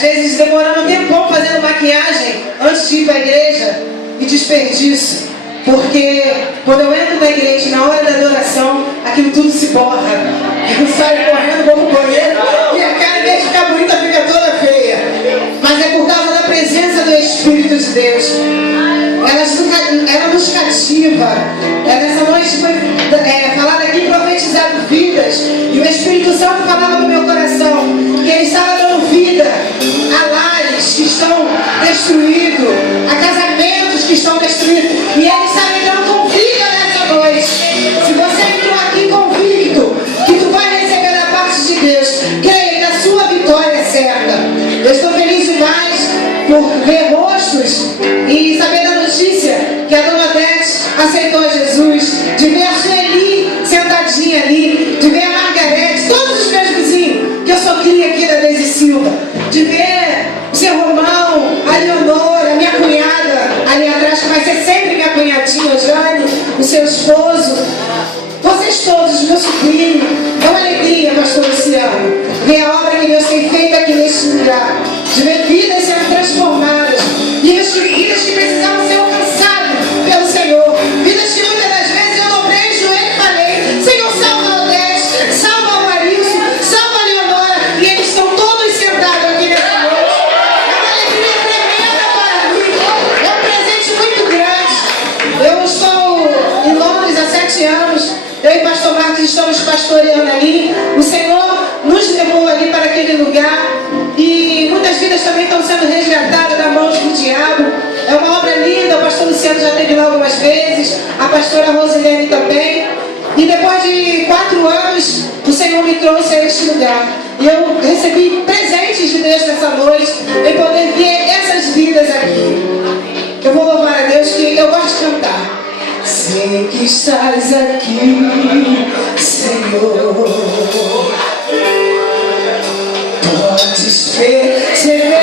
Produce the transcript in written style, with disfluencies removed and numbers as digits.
às vezes demorando um tempão fazendo maquiagem antes de ir para a igreja, e desperdício. Porque quando eu entro na igreja, na hora da adoração, aquilo tudo se borra. Eu saio correndo, vou pro banheiro e a cara, em vez de ficar bonita, fica toda feia. Mas é por causa da presença do Espírito de Deus. Ela nos cativa. Nessa noite foi falado aqui, profetizado vidas. E o Espírito Santo falava no meu coração que Ele estava dando vida a lares que estão destruídos, a casamentos que estão destruídos. E Ele está lidando com vida nessa noite. Se você entrou aqui convicto que tu vai receber da parte de Deus, creia que a sua vitória é certa. Eu estou feliz demais por ver rostos e saber da notícia que a dona Odete aceitou a Jesus, de ver a Sueli sentadinha ali, de ver a Margarete, todos os meus vizinhos, que eu sou cria aqui da Deise Silva, de ver o seu Romão, a Leonora, a minha cunhada ali atrás, que vai ser sempre minha cunhadinha, Jane, o seu esposo, vocês todos, meu sobrinho. É uma alegria, pastor Luciano, ver a obra que Deus tem feito aqui neste lugar, de ver vidas sendo transformadas, vidas que precisavam ser alcançadas pelo Senhor, vidas que muitas das vezes eu dobrei o joelho e falei: Senhor, salva a Odete, salva o Marilson, salva a Leonora, e eles estão todos sentados aqui nessa noite. É uma alegria tremenda para mim, é um presente muito grande. Eu estou em Londres há 7 anos, eu e o pastor Marcos estamos pastoreando ali. O Senhor nos levou ali para aquele lugar e muitas vidas também estão sendo resgatadas das mãos do diabo. É uma obra linda. O pastor Luciano já esteve lá algumas vezes, a pastora Rosilene também. E depois de 4 anos, o Senhor me trouxe a este lugar. E eu recebi presentes de Deus nessa noite, em poder ver essas vidas aqui. Eu vou louvar a Deus, que eu gosto de cantar. Sei que estás aqui, Senhor. Podes perceber